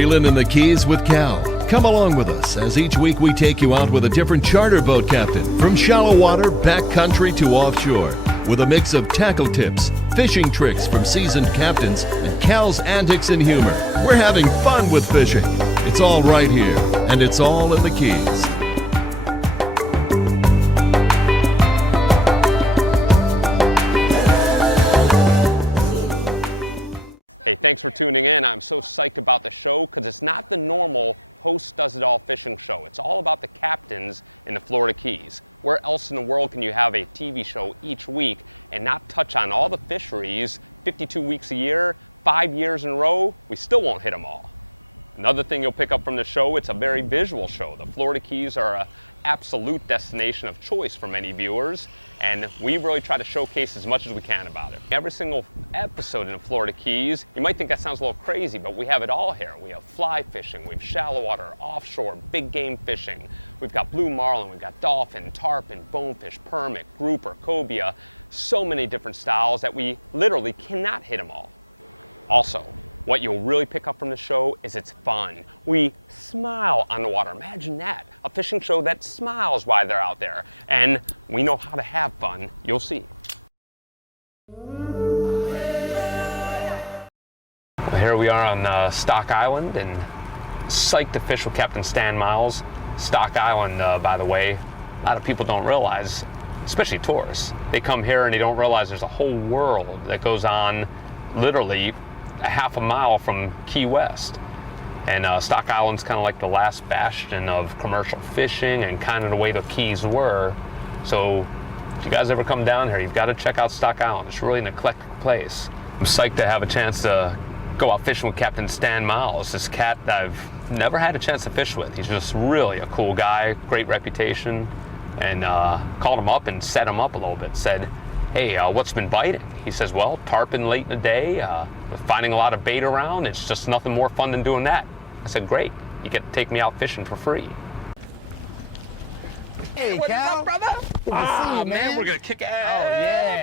Reelin' in the Keys with Cal. Come along with us as each week we take you out with a different charter boat captain, from shallow water, backcountry to offshore, with a mix of tackle tips, fishing tricks from seasoned captains, and Cal's antics and humor. We're having fun with fishing. It's all right here, and it's all in the Keys. Here we are on Stock Island, and psyched to fish with Captain Stan Miles. Stock Island, by the way, a lot of people don't realize, especially tourists, they come here and they don't realize there's a whole world that goes on literally a half a mile from Key West. And Stock Island's kind of like the last bastion of commercial fishing and kind of the way the Keys were. So if you guys ever come down here, you've got to check out Stock Island. It's really an eclectic place. I'm psyched to have a chance to go out fishing with Captain Stan Miles, this cat that I've never had a chance to fish with. He's just really a cool guy, great reputation, and called him up and set him up a little bit. Said, hey, what's been biting? He says, well, tarpon late in the day, finding a lot of bait around. It's just nothing more fun than doing that. I said, great, you get to take me out fishing for free. Hey, Cal. Brother? Good to see you, man. We're gonna kick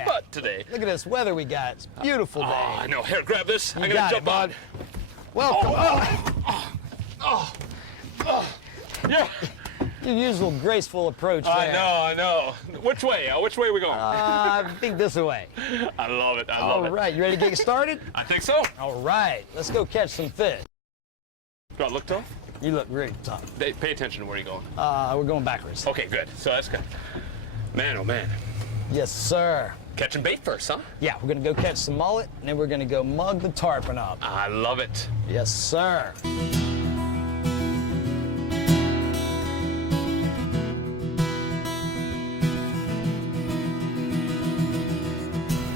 butt today. Look at this weather we got. It's a beautiful day. Oh, I know. Here, grab this. You I'm got gonna it, jump bud. on. Welcome. Yeah. Your usual graceful approach there. I know. Which way? Which way are we going? I think this way. I love it. I love it. All right, you ready to get started? I think so. All right, let's go catch some fish. Do I look tough? You look great, Tom. Pay attention to where you're going. We're going backwards. Okay, good. So that's good. Man, oh man. Yes, sir. Catching bait first, huh? Yeah, we're gonna go catch some mullet, and then we're gonna go mug the tarpon up. I love it. Yes, sir.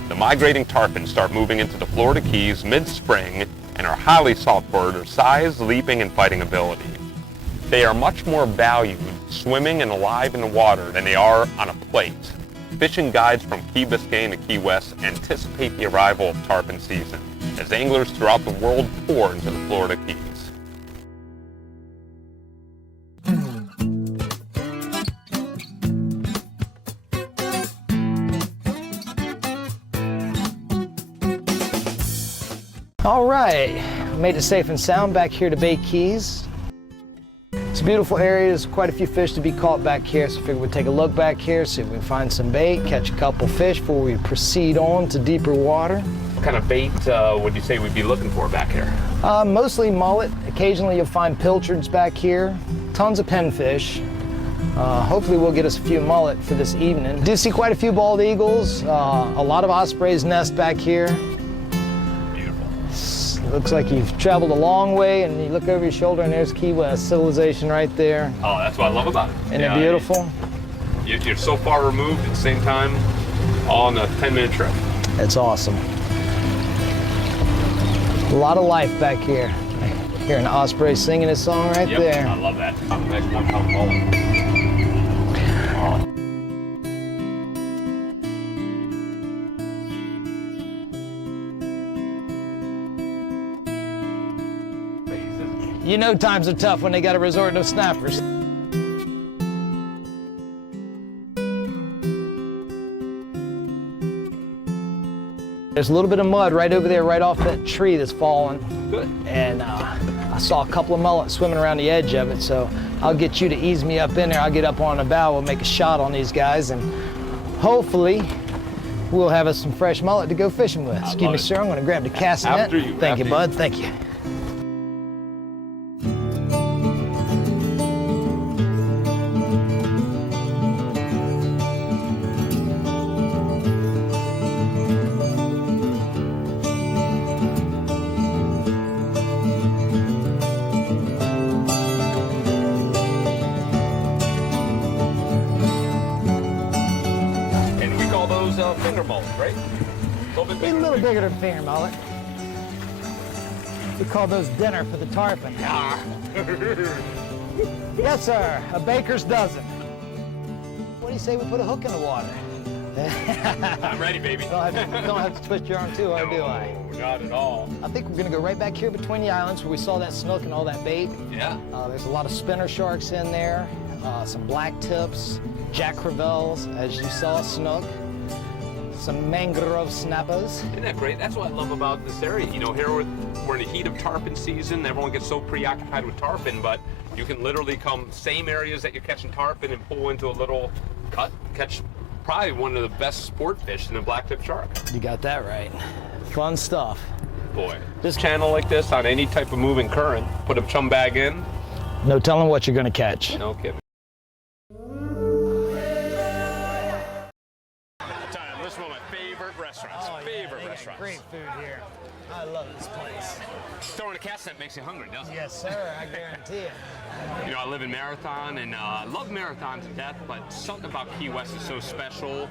The migrating tarpon start moving into the Florida Keys mid-spring and are highly sought for their size, leaping, and fighting ability. They are much more valued swimming and alive in the water than they are on a plate. Fishing guides from Key Biscayne to Key West anticipate the arrival of tarpon season as anglers throughout the world pour into the Florida Keys. All right, made it safe and sound back here to Bay Keys. It's a beautiful area. There's quite a few fish to be caught back here, so I figured we'd take a look back here, see if we can find some bait, catch a couple fish before we proceed on to deeper water. What kind of bait would you say we'd be looking for back here? Mostly mullet. Occasionally you'll find pilchards back here. Tons of pinfish. Hopefully we'll get us a few mullet for this evening. Do see quite a few bald eagles, a lot of ospreys nest back here. Looks like you've traveled a long way, and you look over your shoulder and there's Key West civilization right there. Oh, that's what I love about it. Isn't it beautiful? You're so far removed at the same time, all on a 10-minute trip. It's awesome. A lot of life back here. Hearing Osprey singing his song right there. I love that. Nice 1 pound mullet. You know times are tough when they got to resort to snappers. There's a little bit of mud right over there, right off that tree that's fallen. Good. And I saw a couple of mullets swimming around the edge of it, so I'll get you to ease me up in there. I'll get up on the bow, we'll make a shot on these guys, and hopefully we'll have us some fresh mullet to go fishing with. Excuse me, sir, I'm gonna grab the cast net. After you. Thank you, bud, thank you. Finger mullet, right? A little bigger than finger mullet. We call those dinner for the tarpon. Yes, sir, a baker's dozen. What do you say we put a hook in the water? I'm ready, baby. Don't have to twist your arm too hard, do I? No, not at all. I think we're gonna go right back here between the islands where we saw that snook and all that bait. Yeah. There's a lot of spinner sharks in there, some black tips, jack crevalles, as you saw, snook. Some mangrove snappers. Isn't that great? That's what I love about this area. You know, here we're in the heat of tarpon season. Everyone gets so preoccupied with tarpon, but you can literally come same areas that you're catching tarpon and pull into a little cut, catch probably one of the best sport fish in the blacktip shark. You got that right. Fun stuff. Boy, this channel like this on any type of moving current, put a chum bag in. No telling what you're gonna catch. No kidding. This is one of my favorite restaurants. Great food here. I love this place. Throwing a cast net makes you hungry, doesn't it? Yes, sir, I guarantee it. You know, I live in Marathon and love Marathon to death, but something about Key West is so special.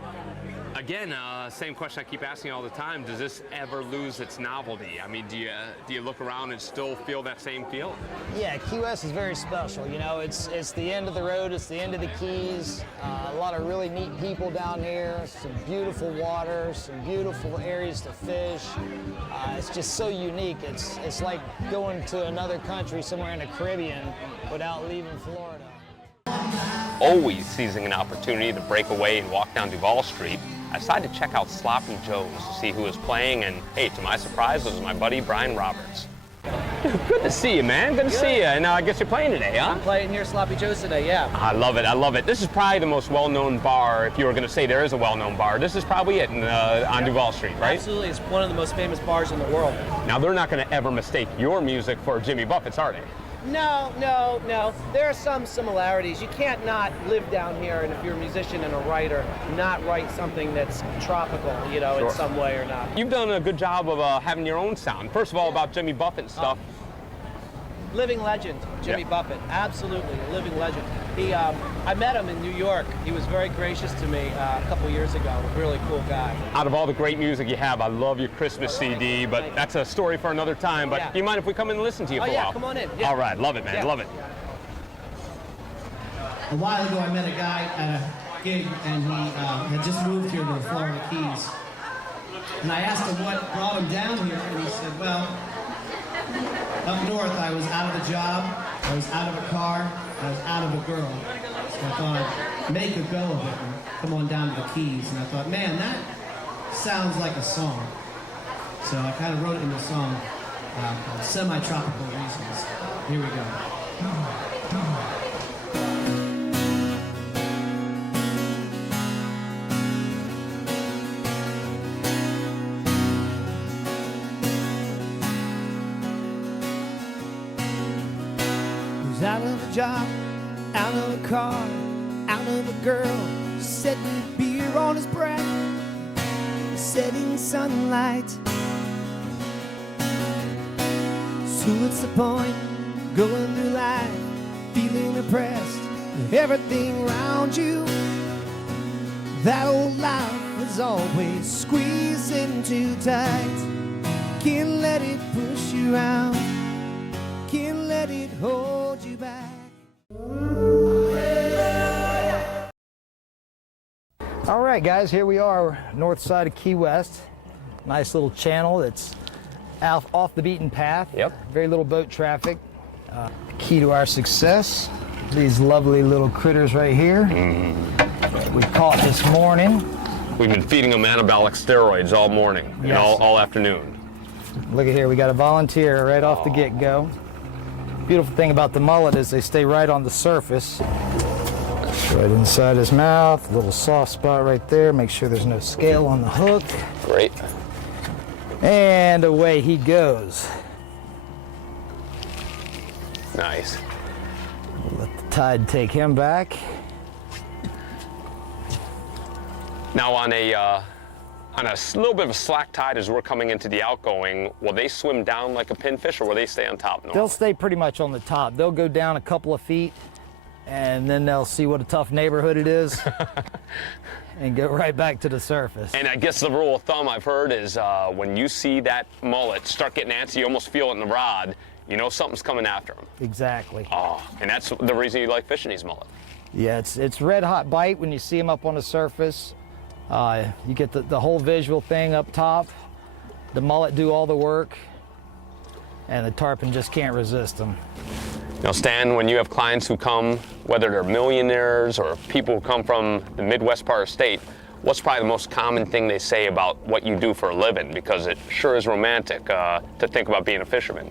Again, same question I keep asking all the time, does this ever lose its novelty? I mean, do you look around and still feel that same feel? Yeah, Key West is very special. You know, it's the end of the road, it's the end of the Keys. A lot of really neat people down here, some beautiful water, some beautiful areas to fish. It's just so unique. It's like going to another country somewhere in the Caribbean without leaving Florida. Always seizing an opportunity to break away and walk down Duval Street, I decided to check out Sloppy Joe's to see who was playing, and hey, to my surprise, it was my buddy Brian Roberts. Good to see you, man. Good to see you. And I guess you're playing today, huh? I'm playing here Sloppy Joe's today, yeah. I love it. I love it. This is probably the most well-known bar. If you were going to say there is a well-known bar, this is probably it on Duval Street, right? Absolutely. It's one of the most famous bars in the world. Now, they're not going to ever mistake your music for Jimmy Buffett's, are they? No. There are some similarities. You can't not live down here, and if you're a musician and a writer, not write something that's tropical, you know, in some way or not. You've done a good job of having your own sound. First of all, about Jimmy Buffett and stuff. Living legend, Jimmy Buffett. Absolutely, a living legend. I met him in New York. He was very gracious to me a couple years ago. A really cool guy. Out of all the great music you have, I love your Christmas CD, but that's a story for another time. But do you mind if we come in and listen to you for a while? Come on in. Yeah. All right, love it, man, love it. A while ago, I met a guy at a gig, and he had just moved here to the Florida Keys. And I asked him what brought him down here, and he said, well, up north, I was out of a job, I was out of a car, I was out of a girl. So I thought I'd make a go of it and come on down to the Keys. And I thought, man, that sounds like a song. So I kind of wrote it in a song called Semi-Tropical Reasons. Here we go. Out of a job, out of a car, out of a girl, setting beer on his breath, setting sunlight. So what's the point going through life, feeling oppressed with everything around you? That old life was always squeezing too tight. Can't let it push you out, can't let it hold you back. All right, guys, here we are, north side of Key West. Nice little channel that's off the beaten path. Yep. Very little boat traffic. The key to our success, these lovely little critters right here. We caught this morning. We've been feeding them anabolic steroids all morning and all afternoon. Look at here, we got a volunteer right off the get-go. Beautiful thing about the mullet is they stay right on the surface. Right inside his mouth, a little soft spot right there. Make sure there's no scale on the hook. Great. And away he goes. Nice. Let the tide take him back. Now on a little bit of a slack tide as we're coming into the outgoing, will they swim down like a pinfish or will they stay on top normally? They'll stay pretty much on the top. They'll go down a couple of feet and then they'll see what a tough neighborhood it is and go right back to the surface. And I guess the rule of thumb I've heard is when you see that mullet start getting antsy, you almost feel it in the rod, you know something's coming after him. Exactly. Oh, and that's the reason you like fishing these mullet. Yeah, it's red hot bite when you see them up on the surface. You get the whole visual thing up top. The mullet do all the work, and the tarpon just can't resist them. Now, Stan, when you have clients who come, whether they're millionaires or people who come from the Midwest part of the state, what's probably the most common thing they say about what you do for a living? Because it sure is romantic to think about being a fisherman.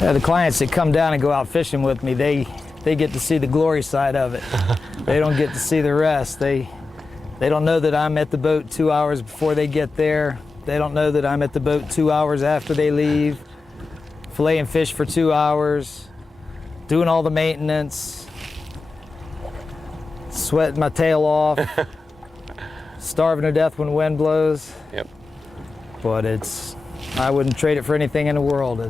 Yeah, the clients that come down and go out fishing with me, they get to see the glory side of it. They don't get to see the rest. They don't know that I'm at the boat 2 hours before they get there. They don't know that I'm at the boat 2 hours after they leave, filleting fish for 2 hours, doing all the maintenance, sweating my tail off, starving to death when the wind blows. Yep. But I wouldn't trade it for anything in the world.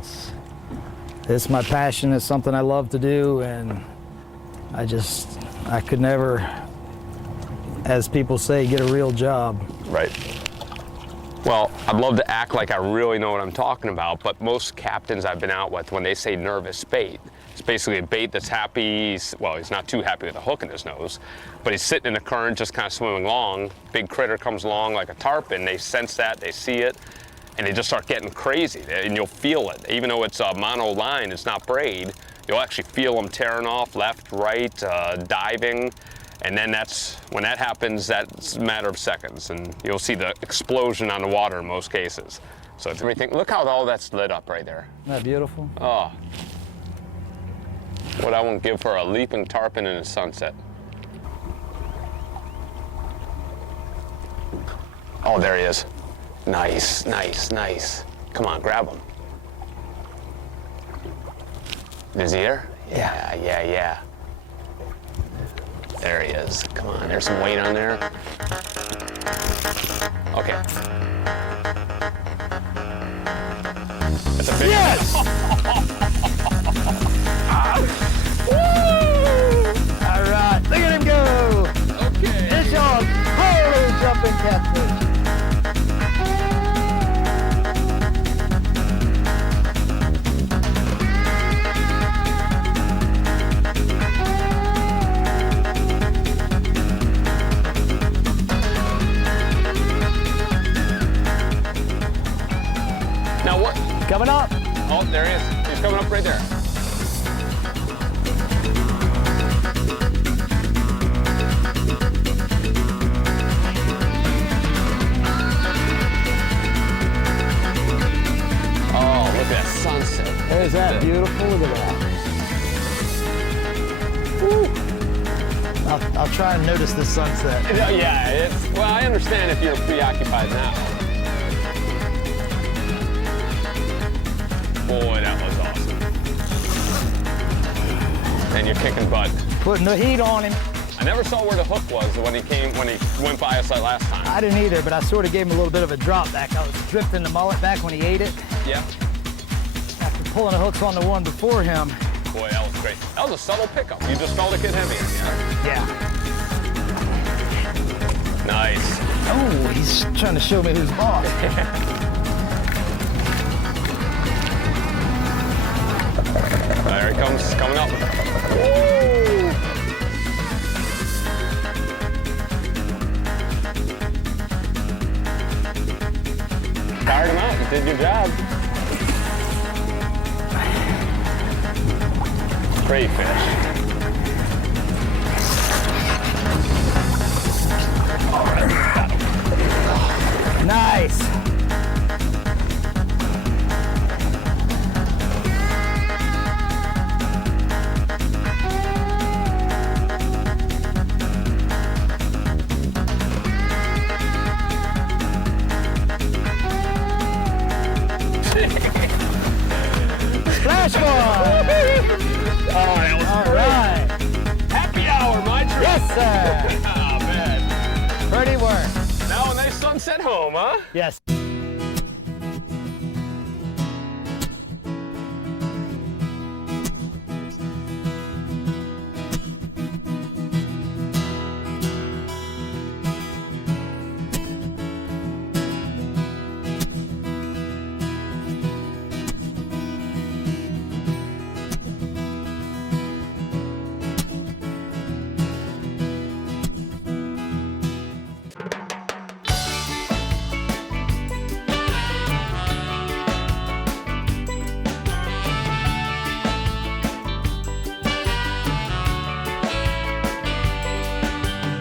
It's my passion. It's something I love to do, and I could never, as people say, get a real job. Right. Well, I'd love to act like I really know what I'm talking about, but most captains I've been out with, when they say nervous bait, it's basically a bait that's happy. He's not too happy with a hook in his nose, but he's sitting in the current, just kind of swimming along. Big critter comes along like a tarpon. They sense that, they see it, and they just start getting crazy, and you'll feel it. Even though it's a mono line, it's not braid, you'll actually feel them tearing off left, right, diving. And then when that happens, that's a matter of seconds, and you'll see the explosion on the water in most cases. So if you think, look how all that's lit up right there. Isn't that beautiful? Oh, what I won't give for a leaping tarpon in the sunset. Oh, there he is. Nice, nice, nice. Come on, grab him. Is he here? Yeah. There he is. Come on, there's some weight on there. Okay. That's a big Yes! All right, look at him go. Okay. Fish on. Holy jumping catfish. Now what? Coming up. Oh, there he is. He's coming up right there. Oh, look at that sunset. There's that beautiful. Look at that. Woo. I'll try and notice this sunset. Yeah, well, I understand if you're preoccupied now. Boy, that was awesome. And you're kicking butt. Putting the heat on him. I never saw where the hook was when he went by us that last time. I didn't either, but I sort of gave him a little bit of a drop back. I was drifting the mullet back when he ate it. Yeah. After pulling the hooks on the one before him. Boy, that was great. That was a subtle pickup. You just felt it get heavy, yeah? Yeah. Nice. Oh, he's trying to show me who's boss. There he comes, coming up. Woo! Fired him out. You did your job. Great fish. Nice. Nice at home, huh? Yes.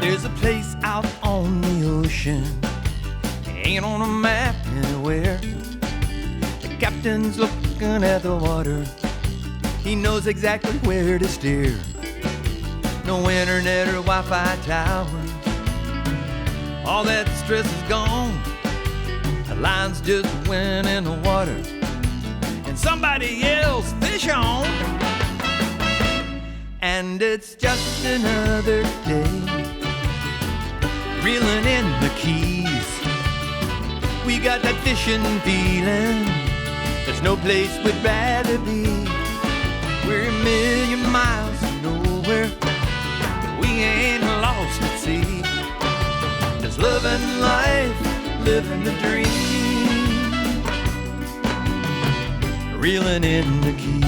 There's a place out on the ocean, ain't on a map anywhere. The captain's looking at the water, he knows exactly where to steer. No internet or Wi-Fi towers, all that stress is gone. The line's just went in the water, and somebody yells, "Fish on!" And it's just another day, reeling in the keys. We got that fishing feeling, there's no place we'd rather be. We're a million miles from nowhere, but we ain't lost at sea. Just living life, living the dream, reeling in the keys.